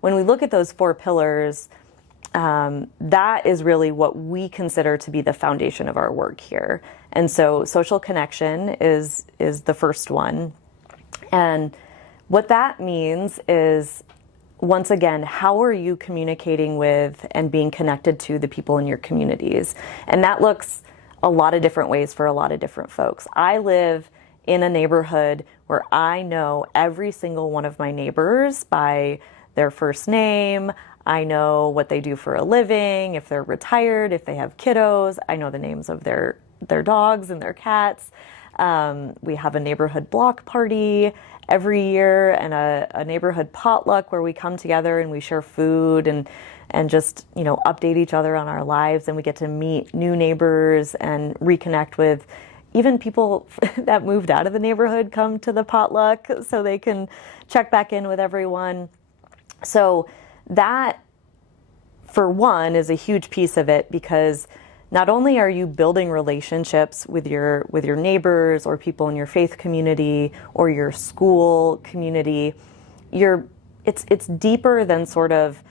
when we look at those 4 pillars, that is really what we consider to be the foundation of our work here. And so social connection is the first one. And what that means is, once again, how are you communicating with and being connected to the people in your communities? And that looks a lot of different ways for a lot of different folks. I live in a neighborhood where I know every single one of my neighbors by their first name. I know what they do for a living, if they're retired, if they have kiddos. I know the names of their dogs and their cats. We have a neighborhood block party every year, and a neighborhood potluck where we come together and we share food and just, update each other on our lives, and we get to meet new neighbors and reconnect with even people that moved out of the neighborhood come to the potluck so they can check back in with everyone. So that, for one, is a huge piece of it, because not only are you building relationships with your neighbors or people in your faith community or your school community, it's deeper than sort of,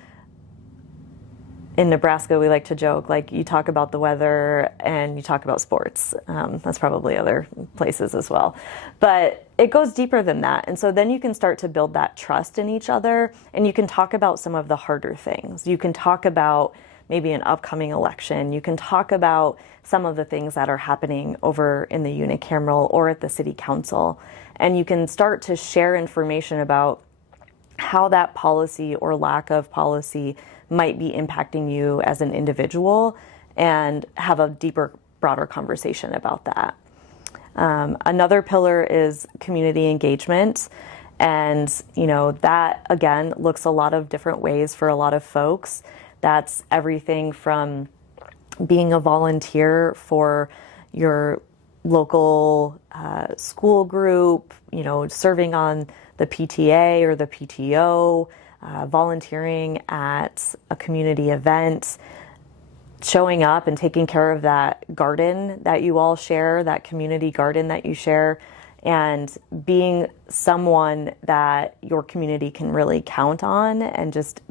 in Nebraska, we like to joke, like, you talk about the weather and you talk about sports. That's probably other places as well. But it goes deeper than that. And so then you can start to build that trust in each other, and you can talk about some of the harder things. You can talk about maybe an upcoming election. You can talk about some of the things that are happening over in the unicameral or at the city council. And you can start to share information about how that policy or lack of policy might be impacting you as an individual, and have a deeper, broader conversation about that. Another pillar is community engagement. And, that, again, looks a lot of different ways for a lot of folks. That's everything from being a volunteer for your local school group, serving on the PTA or the PTO, volunteering at a community event, showing up and taking care of that garden that you all share, that community garden that you share, and being someone that your community can really count on, and just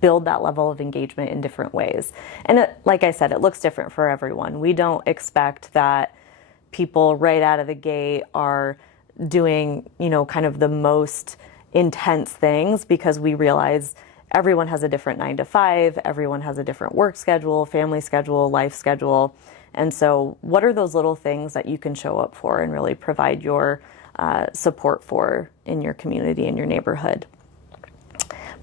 build that level of engagement in different ways. And like I said, it looks different for everyone. We don't expect that people right out of the gate are doing, kind of the most intense things, because we realize everyone has a different 9 to 5, everyone has a different work schedule, family schedule, life schedule. And so what are those little things that you can show up for and really provide your support for in your community, in your neighborhood?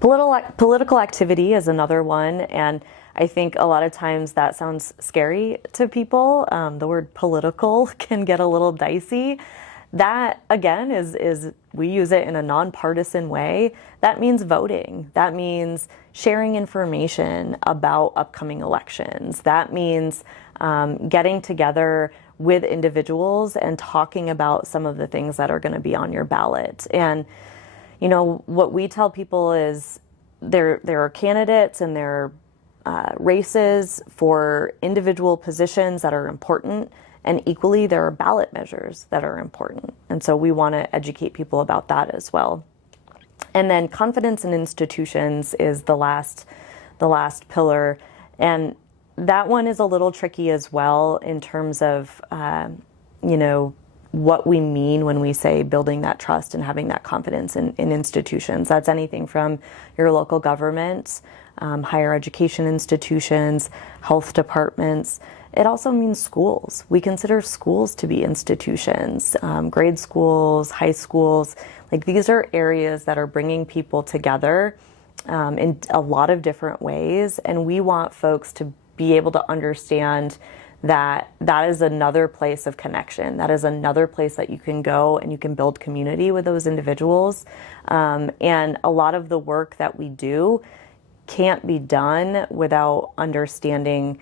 Political activity is another one, and I think a lot of times that sounds scary to people. The word political can get a little dicey. That, again, is we use it in a nonpartisan way. That means voting. That means sharing information about upcoming elections. That means getting together with individuals and talking about some of the things that are going to be on your ballot. And what we tell people is there are candidates and there are races for individual positions that are important, and equally there are ballot measures that are important. And so we want to educate people about that as well. And then confidence in institutions is the last pillar. And that one is a little tricky as well in terms of, what we mean when we say building that trust and having that confidence in institutions. That's anything from your local government, higher education institutions, health departments. It also means schools. We consider schools to be institutions, grade schools, high schools. Like, these are areas that are bringing people together in a lot of different ways. And we want folks to be able to understand that that is another place of connection. That is another place that you can go and you can build community with those individuals. And a lot of the work that we do can't be done without understanding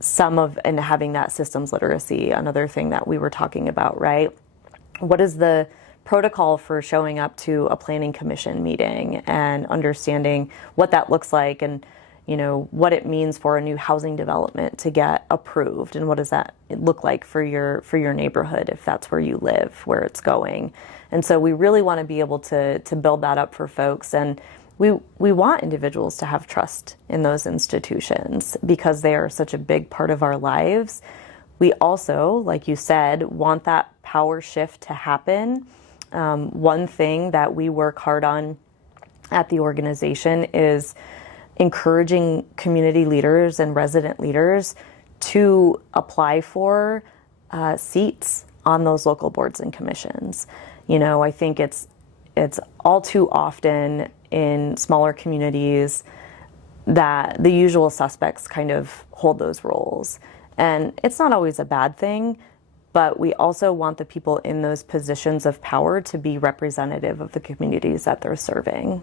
and having that systems literacy, another thing that we were talking about, right? What is the protocol for showing up to a planning commission meeting and understanding what that looks like, and what it means for a new housing development to get approved, and what does that look like for your neighborhood if that's where you live, where it's going. And so we really want to be able to build that up for folks. And we want individuals to have trust in those institutions because they are such a big part of our lives. We also, like you said, want that power shift to happen. One thing that we work hard on at the organization is encouraging community leaders and resident leaders to apply for seats on those local boards and commissions. I think it's all too often in smaller communities that the usual suspects kind of hold those roles. And it's not always a bad thing, but we also want the people in those positions of power to be representative of the communities that they're serving.